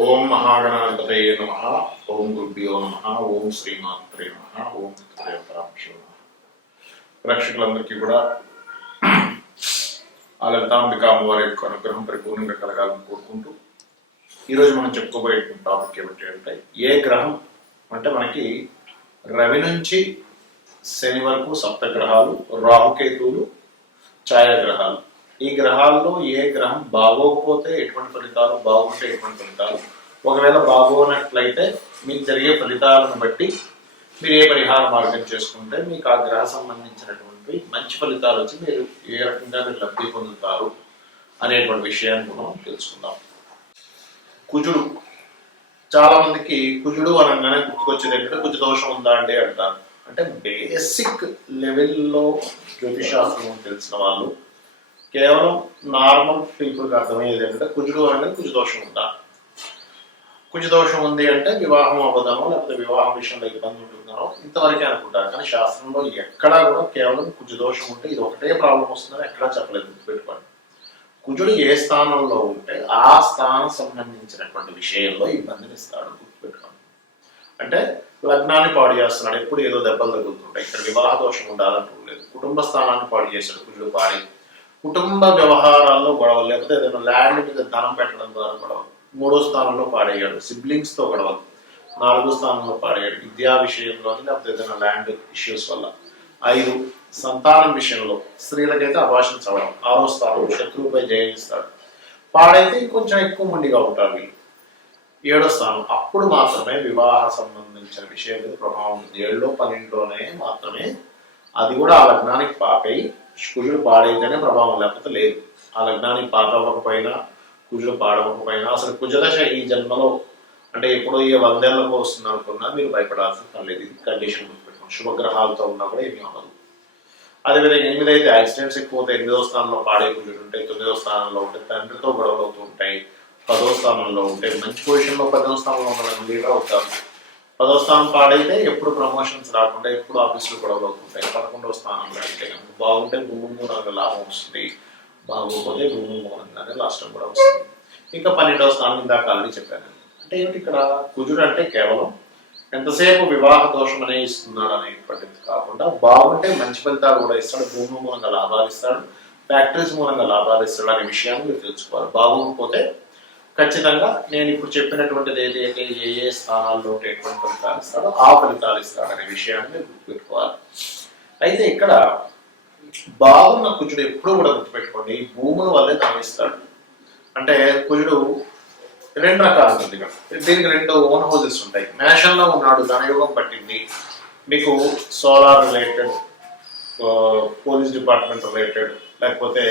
ఓం మహాగణాధిపతయే నమః. ఓం గురుభ్యో నమః. ఓం శ్రీమాత్రే నమః. ఓం పితృదేవతాభ్యో నమః. ప్రేక్షకులందరికీ కూడా ఆ లలితాంబిక అమ్మవారి యొక్క అనుగ్రహం పరిపూర్ణంగా కలగాలని కోరుకుంటూ ఈరోజు మనం చెప్పుకోబోయేటువంటి టాపిక్ ఏమిటి అంటే, ఏ గ్రహం అంటే మనకి రవి నుంచి శని వరకు సప్తగ్రహాలు, రాహుకేతువులు, ఛాయాగ్రహాలు. ఈ గ్రహాల్లో ఏ గ్రహం బాగోకపోతే ఎటువంటి ఫలితాలు, బాగుంటే ఎటువంటి ఫలితాలు, ఒకవేళ బాగోనట్లయితే మీకు జరిగే ఫలితాలను బట్టి మీరు ఏ పరిహార మార్గం చేసుకుంటే మీకు ఆ గ్రహ సంబంధించినటువంటి మంచి ఫలితాలు వచ్చి మీరు ఏ రకంగా మీరు లబ్ధి పొందుతారు అనేటువంటి విషయాన్ని మనం తెలుసుకుందాం. కుజుడు, చాలా మందికి కుజుడు అనగానే గుర్తుకొచ్చేది ఏంటంటే కుజ దోషం ఉందా అండి అంటారు. అంటే బేసిక్ లెవెల్లో జ్యోతిషాస్త్రం తెలిసిన వాళ్ళు, కేవలం నార్మల్ పీపుల్కి అర్థమయ్యేది ఏంటంటే కుజుడు అనగానే కుజ దోషం ఉందా, కుజ దోషం ఉంది అంటే వివాహం అవ్వదనో లేకపోతే వివాహం విషయంలో ఇబ్బంది ఉంటుందనో ఇంతవరకే అనుకుంటారు. కానీ శాస్త్రంలో ఎక్కడా కూడా కేవలం కుజ దోషం ఉంటే ఇది ఒకటే ప్రాబ్లం వస్తుందని ఎక్కడా చెప్పలేదు. గుర్తుపెట్టుకోండి, కుజుడు ఏ స్థానంలో ఉంటే ఆ స్థానం సంబంధించినటువంటి విషయంలో ఇబ్బందిని ఇస్తాడు. గుర్తుపెట్టుకోండి, అంటే లగ్నాన్ని పాడు చేస్తున్నాడు, ఎప్పుడు ఏదో దెబ్బలు తగులుతుంటాయి. ఇక్కడ వివాహ దోషం ఉండాలంటూ లేదు. కుటుంబ స్థానాన్ని పాడు చేశాడు కుజుడు, పాడి కుటుంబ వ్యవహారాల్లో గొడవలు, లేకపోతే ఏదైనా ల్యాండ్ మీద ధనం పెట్టడం ద్వారా గొడవలు. మూడో స్థానంలో పాడయ్యాడు, సిబ్లింగ్స్ తో గొడవలు. నాలుగో స్థానంలో పాడయ్యాడు, విద్యా విషయంలో లేకపోతే ఏదైనా ల్యాండ్ ఇష్యూస్ వల్ల. 5 సంతానం విషయంలో, స్త్రీలకైతే అభాషణ చదవడం. 6వ స్థానం శత్రువుపై జయిస్తాడు, పాడైతే ఇంకొంచెం ఎక్కువ మండిగా ఉంటారు వీళ్ళు. 7వ స్థానం, అప్పుడు మాత్రమే వివాహ సంబంధించిన విషయం మీద ప్రభావం ఉంది. 7లో 12లోనే మాత్రమే, అది కూడా ఆ లగ్నానికి పాపై కుజుడు పాడైతేనే ప్రభావం, లేకపోతే లేదు. ఆ లగ్నానికి పాపవ్వకపోయినా కుజుడు పాడవకపోయినా అసలు కుజదశ ఈ జన్మలో అంటే ఎప్పుడో ఏ 100 ఏళ్లకు వస్తుంది అనుకున్నా మీరు భయపడాల్సిన పని లేదు. ఇది కండిషన్ గుర్తుపెట్టుకోండి. శుభగ్రహాలతో ఉన్నా కూడా ఏమీ అవ్వదు. అదేవిధంగా 8 అయితే యాక్సిడెంట్స్ ఎక్కువ అవుతాయి. 8వ స్థానంలో పాడే కుజుడు ఉంటాయి. 9వ స్థానంలో ఉంటే తండ్రితో గొడవలు అవుతూ ఉంటాయి. 10వ స్థానంలో ఉంటే మంచి పొజిషన్లో 10వ స్థానంలో ఉన్న లీడర్ అవుతారు. 10వ స్థానం పాడైతే ఎప్పుడు ప్రమోషన్స్ రాకుండా ఎప్పుడు ఆఫీసులో గొడవలు అవుతుంటాయి. 11వ స్థానంలో అయితే బాగుంటే భూమి మూలంగా లాభం వస్తుంది, బాగోకపోతే భూమి మూలంగానే నష్టం కూడా వస్తుంది. ఇంకా 12వ స్థానం ఇందాక ఆల్రెడీ చెప్పాను. అంటే ఏమిటి ఇక్కడ కుజుడు అంటే కేవలం ఎంతసేపు వివాహ దోషం అనే ఇస్తున్నాడు అనేటువంటిది కాకుండా బాగుంటే మంచి ఫలితాలు కూడా ఇస్తాడు, భూమి మూలంగా లాభాలు ఇస్తాడు, ఫ్యాక్టరీస్ మూలంగా లాభాలు ఇస్తాడు అనే విషయాన్ని మీరు తెలుసుకోవాలి. బాగోకపోతే ఖచ్చితంగా నేను ఇప్పుడు చెప్పినటువంటిది ఏదైతే ఏ స్థానాల్లో ఎటువంటి ఫలితాలు ఇస్తాడో ఆ ఫలితాలు ఇస్తాడు అనే విషయాన్ని మీరు గుర్తుపెట్టుకోవాలి. అయితే ఇక్కడ బాగున్న కుజుడు ఎప్పుడు కూడా గుర్తుపెట్టుకోండి, భూముల వల్లే దానిస్తాడు. అంటే కుజుడు 2 రకాలు ఉంది. దీనికి 2 ఓన్ హౌసెస్ ఉంటాయి. మేషంలో ఉన్నాడు, ధనయోగం పట్టింది, మీకు solar related, police department related, లేకపోతే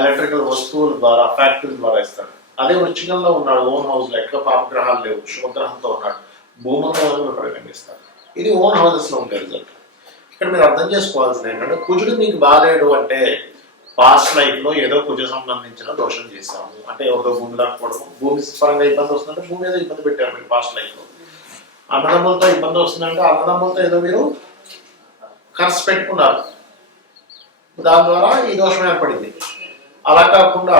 ఎలక్ట్రికల్ వస్తువుల ద్వారా ఫ్యాక్టరీ ద్వారా ఇస్తాడు. అదే వృచ్చికంలో ఉన్నాడు, ఓన్ హౌస్ లో ఎక్కడ పాపగ్రహాలు లేవు, శుభగ్రహంతో ఉన్నాడు, భూముల ప్రవేశిస్తాడు. ఇది ఓన్ హౌసెస్ లో ఉండే రిజల్ట్. ఇక్కడ మీరు అర్థం చేసుకోవాల్సింది ఏంటంటే కుజుడు మీకు బాగాలేడు అంటే పాస్ట్ లైఫ్ లో ఏదో కుజ సంబంధించిన దోషం చేశాము అంటే, ఎవరితో భూమి లాక్కోవడం, భూమి పరంగా ఇబ్బంది వస్తుందంటే భూమి ఏదో ఇబ్బంది పెట్టారు మీరు పాస్ట్ లైఫ్ లో. అన్నదమ్ములతో ఇబ్బంది వస్తుందంటే అన్నదమ్ములతో ఏదో మీరు ఖర్చు పెట్టుకున్నారు, దాని ద్వారా ఈ దోషం ఏర్పడింది. అలా కాకుండా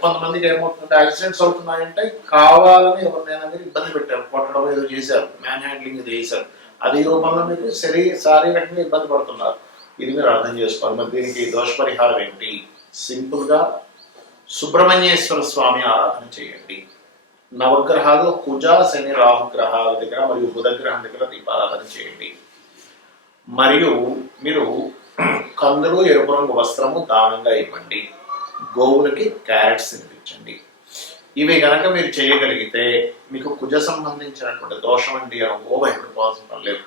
కొంతమందికి ఏమవుతుందంటే యాక్సిడెంట్స్ అవుతున్నాయంటే కావాలని ఎవరినైనా మీరు ఇబ్బంది పెట్టారు, కొట్టడం ఏదో చేశారు, మ్యాన్ హ్యాండ్లింగ్ ఇది చేశారు, అది రూపంలో మీరు శారీరకంగా ఇబ్బంది పడుతున్నారు. ఇది మీరు అర్థం చేసుకోవాలి. మరి దీనికి దోష పరిహారం ఏంటి? సింపుల్ గా సుబ్రహ్మణ్యేశ్వర స్వామి ఆరాధన చేయండి. నవగ్రహాలు కుజ, శని, రాహు గ్రహాల దగ్గర మరియు బుధ గ్రహం దగ్గర దీపారాధన చేయండి. మరియు మీరు కందులు, ఎరుపు రంగు వస్త్రము దానంగా ఇవ్వండి. గోవులకి క్యారెట్స్ తినిపించండి. ఇవి కనుక మీరు చేయగలిగితే మీకు కుజ సంబంధించినటువంటి దోషం అండి అని భయపడిపోవాల్సిన లేదు.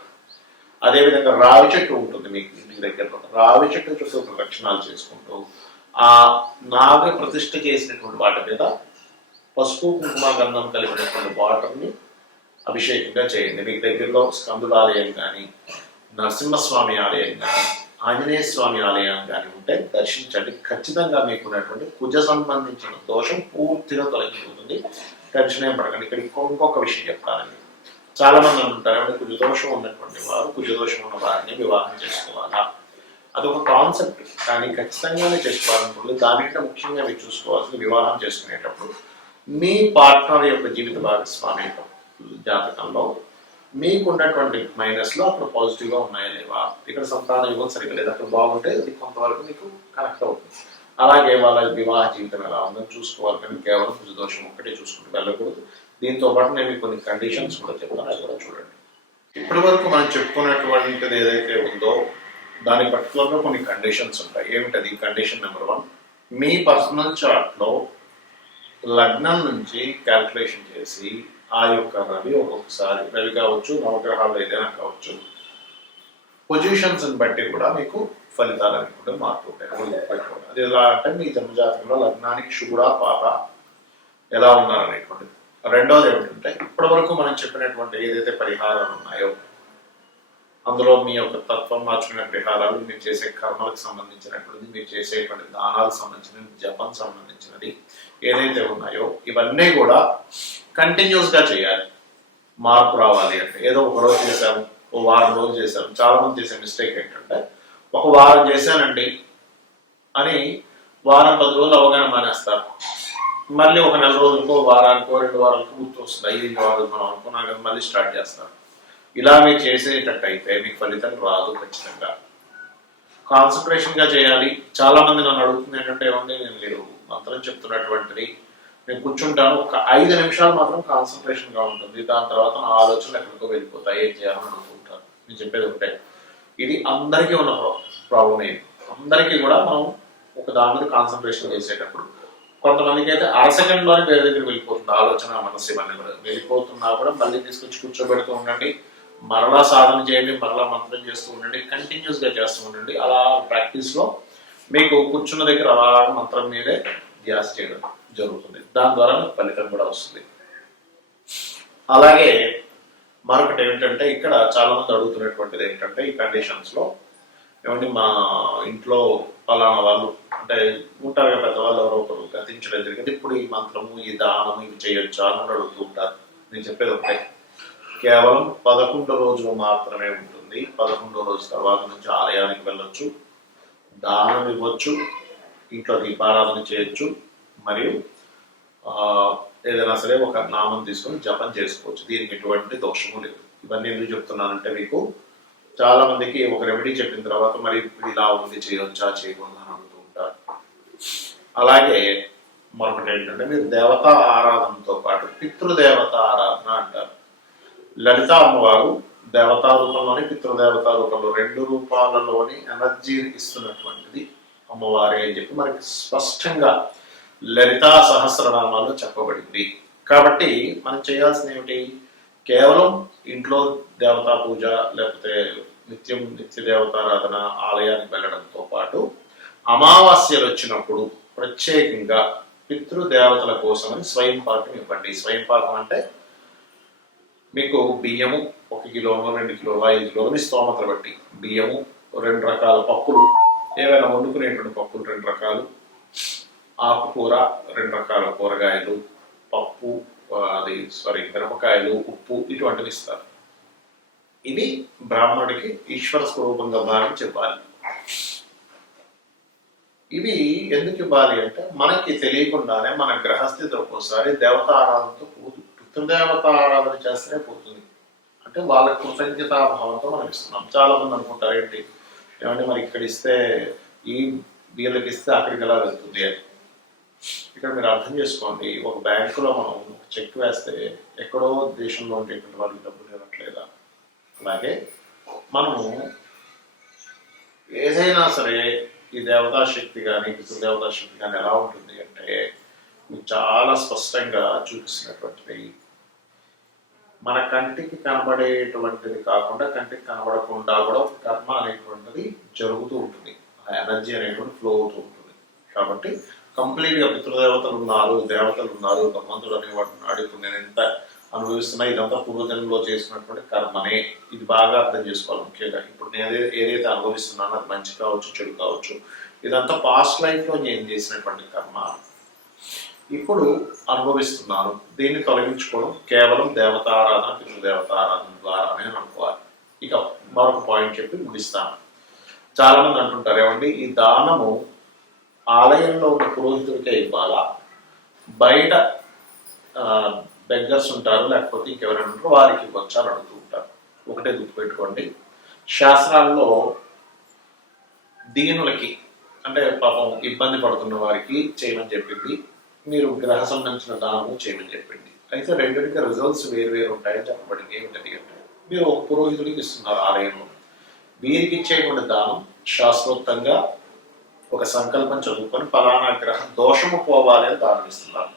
అదేవిధంగా రావి చెట్టు ఉంటుంది మీకు ఇంటి దగ్గరలో, రావి చెట్టు చుట్టూ ప్రదక్షిణాలు చేసుకుంటూ ఆ నాగ ప్రతిష్ఠ చేసినటువంటి వాటి మీద పసుపు, కుంకుమ, గంధం కలిపినటువంటి వాటర్ని అభిషేకంగా చేయండి. మీకు దగ్గరలో స్కందుల ఆలయం కానీ, నరసింహస్వామి ఆలయం కానీ, ఆంజనేయ స్వామి ఆలయం కానీ ఉంటే దర్శించండి. ఖచ్చితంగా మీకు ఉన్నటువంటి కుజ సంబంధించిన దోషం పూర్తిగా తొలగిపోతుంది. టెన్షన్ ఏం పడకండి. ఇక్కడ ఇంకొక విషయం చెప్తానండి. చాలా మంది అంటారు అంటే కుజదోషం ఉన్నటువంటి వారు కుజదోషం ఉన్న వారిని వివాహం చేసుకోవాలా, అదొక కాన్సెప్ట్. కానీ ఖచ్చితంగానే చేసుకోవాలనుకోండి. దానికంటే ముఖ్యంగా మీరు చూసుకోవాల్సింది వివాహం చేసుకునేటప్పుడు మీ పార్ట్నర్ యొక్క జీవిత భాగస్వామి యొక్క జాతకంలో మీకు ఉన్నటువంటి మైనస్లో అక్కడ పాజిటివ్గా ఉన్నాయా లేవా, ఇక్కడ సంతాన యుగం సరిగ్గా లేదు, అక్కడ బాగుంటే అది కొంతవరకు మీకు కనెక్ట్ అవుతుంది. అలాగే వాళ్ళ వివాహ జీవితం ఎలా ఉందని చూసుకోవాలి, కానీ కేవలం కుజ దోషం ఒక్కటే చూసుకుంటూ వెళ్ళకూడదు. దీంతో పాటు నేను మీకు కొన్ని కండిషన్స్ కూడా చెప్తాను, అది కూడా చూడండి. ఇప్పటి వరకు మనం చెప్పుకున్నటువంటిది ఏదైతే ఉందో దాని పర్టికులర్గా కొన్ని కండిషన్స్ ఉంటాయి. ఏమిటది? కండిషన్ నెంబర్ 1, మీ పర్సనల్ చార్ట్లో లగ్నం నుంచి క్యాల్కులేషన్ చేసి ఆ యొక్క రవి ఒక్కొక్కసారి రవి కావచ్చు, నవగ్రహాలు ఏదైనా కావచ్చు, పొజిషన్స్ బట్టి కూడా మీకు ఫలితాలు అనుకుంటే మారుతుంటాయి. అది ఎలా అంటే మీ జన్మజాతకంలో లగ్నానికి శుభుడా పాప ఎలా ఉన్నారనేటువంటిది. రెండోది ఏమిటంటే ఇప్పటి వరకు మనం చెప్పినటువంటి ఏదైతే పరిహారాలు ఉన్నాయో అందులో మీ యొక్క తత్వం మార్చుకునే పరిహారాలు, మీరు చేసే కర్మలకు సంబంధించినటువంటిది, మీరు చేసేటువంటి దానాలకు సంబంధించినది, జపం సంబంధించినది ఏదైతే ఉన్నాయో ఇవన్నీ కూడా కంటిన్యూస్గా చేయాలి. మార్పు రావాలి అంటే ఏదో ఒక రోజు చేశాము, ఓ వారం రోజులు చేశాము. చాలా మంది చేసే మిస్టేక్ ఏంటంటే ఒక వారం చేశానండి అని వారం 10 రోజులు అవగాహన మానేస్తారు. మళ్ళీ ఒక నెల రోజులకో వారానికో 2 వారాలకో గుర్తు వస్తుంది, 5 వారాలు మనం అనుకున్నాం కదా, మళ్ళీ స్టార్ట్ చేస్తారు. ఇలా మీరు చేసేటట్టు అయితే మీకు ఫలితం రాదు. ఖచ్చితంగా కాన్సన్ట్రేషన్గా చేయాలి. చాలా మంది నన్ను అడుగుతుంది ఏంటంటే, ఏమండి నేను మీరు మంత్రం చెప్తున్నటువంటిది నేను కూర్చుంటాను, ఒక 5 నిమిషాలు మాత్రం కాన్సన్ట్రేషన్గా ఉంటుంది, దాని తర్వాత నా ఆలోచనలు ఎక్కడికో వెళ్ళిపోతాయి, ఏం చేయాలని అనుకుంటాను. నేను చెప్పేది ఒకటే, ఇది అందరికీ ఉన్న ప్రాబ్లం. ఏంటి అందరికీ కూడా మనం ఒక దాని మీద కాన్సన్ట్రేషన్ చేసేటప్పుడు కొంతమందికి అయితే సెకండ్లోనే వేరే దగ్గర వెళ్ళిపోతుంది ఆలోచన, మనసు ఇవన్నీ కూడా వెళ్ళిపోతున్నా కూడా మళ్ళీ తీసుకొచ్చి కూర్చోబెడుతూ ఉండండి, మరలా సాధన చేయండి, మరలా మంత్రం చేస్తూ ఉండండి, కంటిన్యూస్గా చేస్తూ ఉండండి. అలా ప్రాక్టీస్లో మీకు కూర్చున్న దగ్గర అలా మంత్రం మీదే ధ్యాస చేయడం జరుగుతుంది. దాని ద్వారా మీకు ఫలితం కూడా వస్తుంది. అలాగే మరొకటి ఏంటంటే ఇక్కడ చాలా మంది అడుగుతున్నటువంటిది ఏంటంటే ఈ కండిషన్స్లో ఏమంటే మా ఇంట్లో పలానా వాళ్ళు అంటే ఉంటారు కదా పెద్దవాళ్ళు, ఎవరో ఒకరు గతించడం జరిగింది, ఇప్పుడు ఈ మంత్రము ఈ దానం ఇవి చేయొచ్చా అని అడుగుతూ ఉంటారు. నేను చెప్పేది ఒకటే, కేవలం 11 రోజులు మాత్రమే ఉంటుంది. 11వ రోజు తర్వాత నుంచి ఆలయానికి వెళ్ళొచ్చు, దానం ఇవ్వచ్చు, ఇంట్లో దీపారాధన చేయొచ్చు, మరియు ఏదైనా సరే ఒక నామం తీసుకొని జపం చేసుకోవచ్చు. దీనికి ఎటువంటి దోషము లేదు. ఇవన్నీ ఎందుకు చెప్తున్నానంటే మీకు చాలా మందికి ఒక రెమెడీ చెప్పిన తర్వాత మరి ఇలా ఉంది చేయొచ్చా చేయకూడదు అని అడుగుతూ ఉంటారు. అలాగే మరొకటి ఏంటంటే మీరు దేవతా ఆరాధనతో పాటు పితృదేవత ఆరాధన అంటారు. లలిత అమ్మవారు దేవతా రూపంలోని పితృదేవతా రూపంలో 2 రూపాలలోని ఎనర్జీని ఇస్తున్నటువంటిది అమ్మవారే అని చెప్పి మనకి స్పష్టంగా లలితా సహస్రనామాల్లో చెప్పబడింది. కాబట్టి మనం చేయాల్సింది ఏమిటి? కేవలం ఇంట్లో దేవతా పూజ లేకపోతే నిత్య దేవతారాధన ఆలయానికి వెళ్ళడంతో పాటు అమావాస్యలు వచ్చినప్పుడు ప్రత్యేకంగా పితృదేవతల కోసమని స్వయం పాకం ఇవ్వండి. స్వయం పాకం అంటే మీకు బియ్యము 1 కిలోనో 2 కిలోలు 5 కిలోలు మీ స్తోమతలు బట్టి బియ్యము, 2 రకాల పప్పులు, ఏవైనా వండుకునేటువంటి పప్పులు 2 రకాలు, ఆకుకూర 2 రకాల కూరగాయలు, పప్పు మిరపకాయలు, ఉప్పు ఇటువంటివి ఇస్తారు. ఇది బ్రాహ్మణుడికి ఈశ్వర స్వరూపంగా భావించి చెప్పాలి. ఇవి ఎందుకు ఇవ్వాలి అంటే మనకి తెలియకుండానే మన గ్రహస్థితి ఒక్కోసారి దేవతా ఆరాధనతో పోదు, పితృదేవత ఆరాధన చేస్తేనే పోతుంది. అంటే వాళ్ళ కృతజ్ఞతాభావంతో మనం ఇస్తున్నాం. చాలా మంది అనుకుంటారు ఏంటి ఏమంటే మరి ఇక్కడ ఇస్తే ఈ వీళ్ళకి ఇస్తే అక్కడికి ఎలా వెళ్తుంది అని. ఇక్కడ మీరు అర్థం చేసుకోండి, ఒక బ్యాంకులో మనం చెక్ వేస్తే ఎక్కడో దేశంలో ఉండేటువంటి వాళ్ళకి డబ్బులు ఇవ్వట్లేదా? అలాగే మనము ఏదైనా సరే ఈ దేవతాశక్తి కానీ పితృదేవతాశక్తి కానీ ఎలా ఉంటుంది అంటే మీకు చాలా స్పష్టంగా చూపిస్తున్నటువంటిది మన కంటికి కనబడేటువంటిది కాకుండా కంటికి కనబడకుండా కూడా కర్మ అనేటువంటిది జరుగుతూ ఉంటుంది, ఆ ఎనర్జీ అనేటువంటి ఫ్లో అవుతూ ఉంటుంది. కాబట్టి కంప్లీట్గా పితృదేవతలు ఉన్నారు, దేవతలు ఉన్నారు, భగవంతుడు అనేవాడు ఉన్నాడు, ఇప్పుడు నేను ఎంత అనుభవిస్తున్నా ఇదంతా పూర్వజన్మలో చేసినటువంటి కర్మనే. ఇది బాగా అర్థం చేసుకోవాలి. ముఖ్యంగా ఇప్పుడు నేను ఏదైతే అనుభవిస్తున్నానో అది మంచి కావచ్చు చెడు కావచ్చు, ఇదంతా పాస్ట్ లైఫ్లో నేను చేసినటువంటి కర్మ ఇప్పుడు అనుభవిస్తున్నాను. దీన్ని తొలగించుకోవడం కేవలం దేవతారాధన పితృదేవతారాధన ద్వారానే అనుకోవాలి. ఇక మరొక పాయింట్ చెప్పి ముగిస్తాను. చాలా మంది అంటుంటారు ఏమండి ఈ దానము ఆలయంలో ఉన్న పురోహితుడికే ఇవ్వాలా, బయట బెగ్గర్స్ ఉంటారు, లేకపోతే ఇంకెవరైనా ఉంటారు, వారికి ఇవ్వచ్చు అని అడుగుతూ ఉంటారు. ఒకటే గుర్తుపెట్టుకోండి, శాస్త్రాల్లో దీనులకి అంటే పాపం ఇబ్బంది పడుతున్న వారికి చేయమని చెప్పింది, మీరు గ్రహ సంబంధించిన దానము చేయమని చెప్పింది. అయితే రెండింటికి రిజల్ట్స్ వేరు వేరు ఉంటాయని చెప్పబడింది. ఏమిటది అంటే, మీరు ఒక పురోహితుడికి ఇస్తున్నారు ఆలయంలో, వీరికి ఇచ్చేటువంటి దానం శాస్త్రోక్తంగా ఒక సంకల్పం చదువుకొని ఫలానా గ్రహ దోషము పోవాలి అని దానం ఇస్తున్నారు.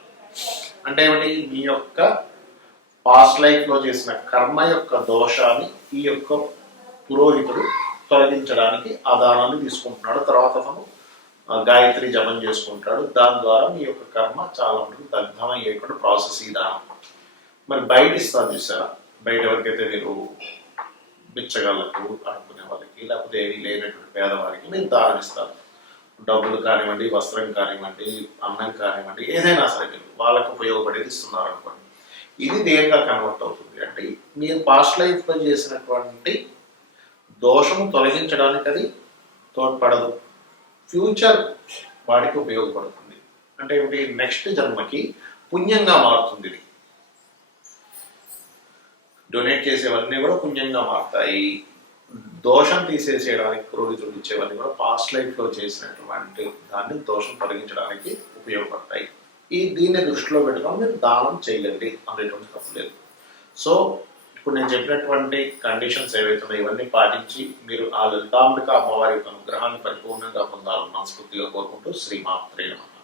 అంటే ఏమిటి, మీ యొక్క పాస్ట్ లైఫ్ లో చేసిన కర్మ యొక్క దోషాన్ని ఈ యొక్క పురోహితుడు తొలగించడానికి ఆ దానాన్ని తీసుకుంటున్నాడు. తర్వాత తను గాయత్రి జపం చేసుకుంటాడు. దాని ద్వారా మీ యొక్క కర్మ చాలా మటుకు దగ్ధమయ్యేటువంటి ప్రాసెస్ ఈ దానం. మరి బయట ఇస్తాను చూసారా, బయట ఎవరికైతే మీరు బిచ్చగాళ్ళకు అనుకునే వాళ్ళకి, లేకపోతే ఏమీ లేనటువంటి పేదవారికి మీరు దానం ఇస్తారు. డబ్బులు కానివ్వండి, వస్త్రం కానివ్వండి, అన్నం కానివ్వండి, ఏదైనా సరే మీరు వాళ్ళకు ఉపయోగపడేది ఇస్తున్నారు అనుకోండి. ఇది దేనిగా కన్వర్ట్ అవుతుంది అంటే, మీరు పాస్ట్ లైఫ్లో చేసినటువంటి దోషము తొలగించడానికి అది తోడ్పడదు, ఫ్యూచర్ వాడికి ఉపయోగపడుతుంది. అంటే ఏమిటి, నెక్స్ట్ జన్మకి పుణ్యంగా మారుతుంది. ఇది డొనేట్ చేసేవన్నీ కూడా పుణ్యంగా మారుతాయి. దోషం తీసేసేయడానికి పురోహితుడు ఇచ్చేవన్నీ కూడా పాస్ట్ లైఫ్లో చేసినటువంటి దాన్ని దోషం తొలగించడానికి ఉపయోగపడతాయి. దీన్ని దృష్టిలో పెట్టుకొని మీరు దానం చేయండి, అనేటువంటి తప్పలేదు. సో ఇప్పుడు నేను చెప్పినటువంటి కండిషన్స్ ఏవైతున్నాయో ఇవన్నీ పాటించి మీరు ఆ లలితాంబిక అమ్మవారి యొక్క అనుగ్రహాన్ని పరిపూర్ణంగా పొందాలని మనస్ఫూర్తిగా కోరుకుంటూ శ్రీమాత్రే నమః.